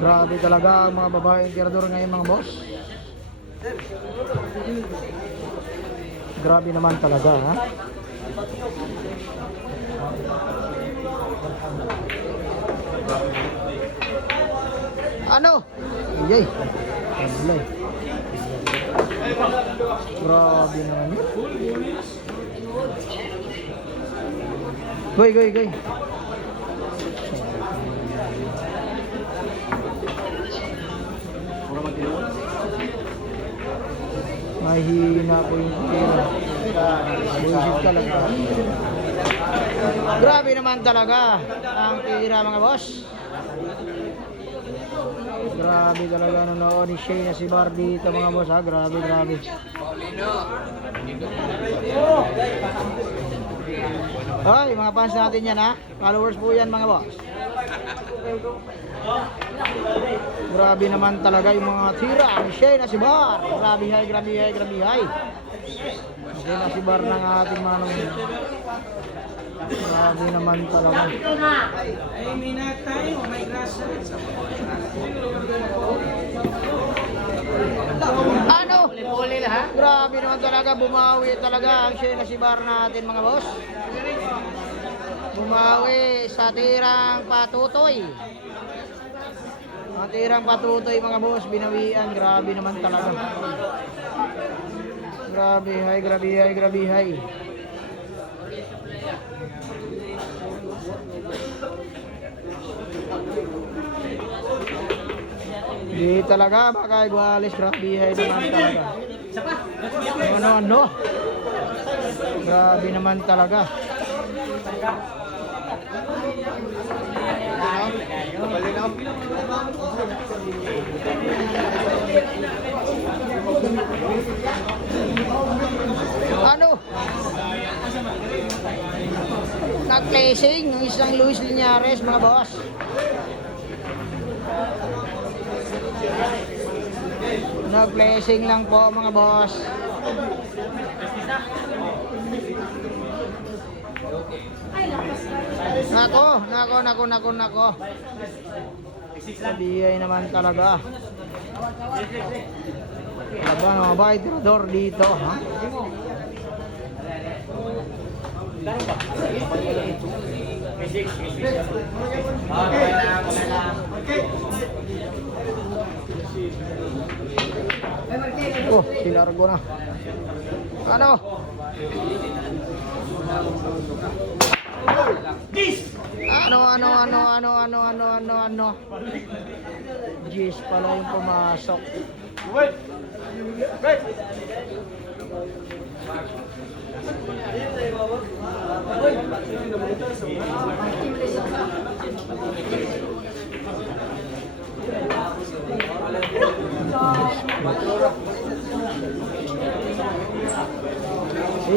Grabe talaga ang mga babaeng tirador ngayon mga boss. Grabe naman talaga ha. Ano? Iyay. Alay. Grabe naman yun. Goy, goy, goy. Mahina po yung tira. Buisit ka lang ka. Grabe naman talaga ang tira mga boss. Grabe talaga nanonood ni Shay na si Bar dito mga boss ha. Grabe, grabe. Hoy, mga fans natin yan ha. Followers po yan mga boss. Grabe naman talaga yung mga tira ni Shay na si Bar. Grabe hay, grabe hay, grabe hay. Shay na si Bar ng ating manong. Grabe naman talaga. Ay, minat tayo. May grasa. Ano? Grabe naman talaga. Bumawi talaga ang Shay na si Bar natin mga boss. Bumawi sa tirang patutoy. Ang tirang patutoy mga boss. Binawian. Grabe naman talaga. Grabe hay, grabe hay, grabe hay. Di talaga baka igualis. Grabe hay naman talaga. Ano. Grabe naman talaga. Ano? Nag-placing yung isang Luis Linares mga boss. Nag-placing lang po mga boss. Nako. Sabiyay naman talaga. Aba, mga bahay tirador dito, ha? Oh, silargo na. Ano? Ano? Jeez pala yung pumasok.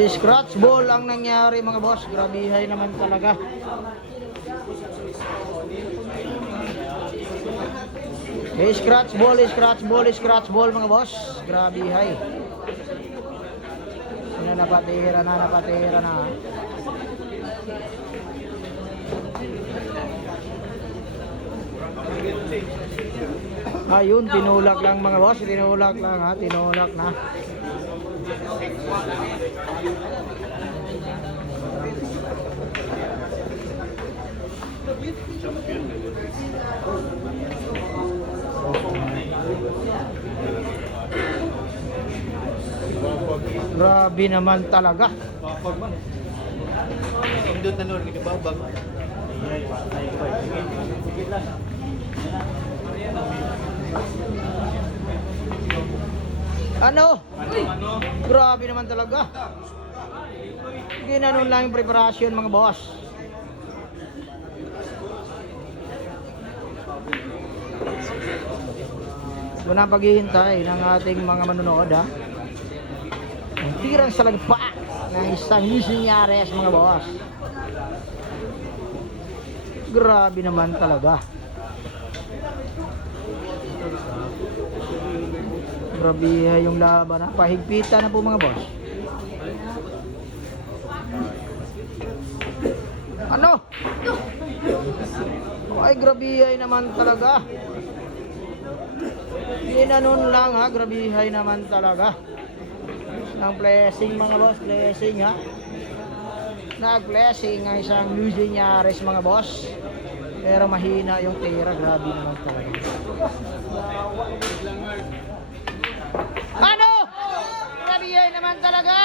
Scratch ball ang nangyari mga boss. Grabihay naman talaga. Scratch ball mga boss. Grabihay. Napatira na. Ayun, tinulak lang mga boss. Tinulak lang ha. Tinulak na. Grabe naman talaga. Ano? Grabe naman talaga. Ginanon lang yung preparasyon mga boss. Wala paghihintay ng ating mga manonood ha. Ang tirang sa lagpa ng isang Luis Linares mga boss. Grabe naman talaga. Grabe yung laban ha. Pahigpitan na po mga boss. Ano? Ay grabe naman talaga. Ginanon lang ha, grabihay naman talaga. Ang blessing mga boss, blessing ha. Nag-blessing ang isang Luzinyares mga boss. Pero mahina yung tira, grabe naman talaga. Ano? Grabihay naman talaga.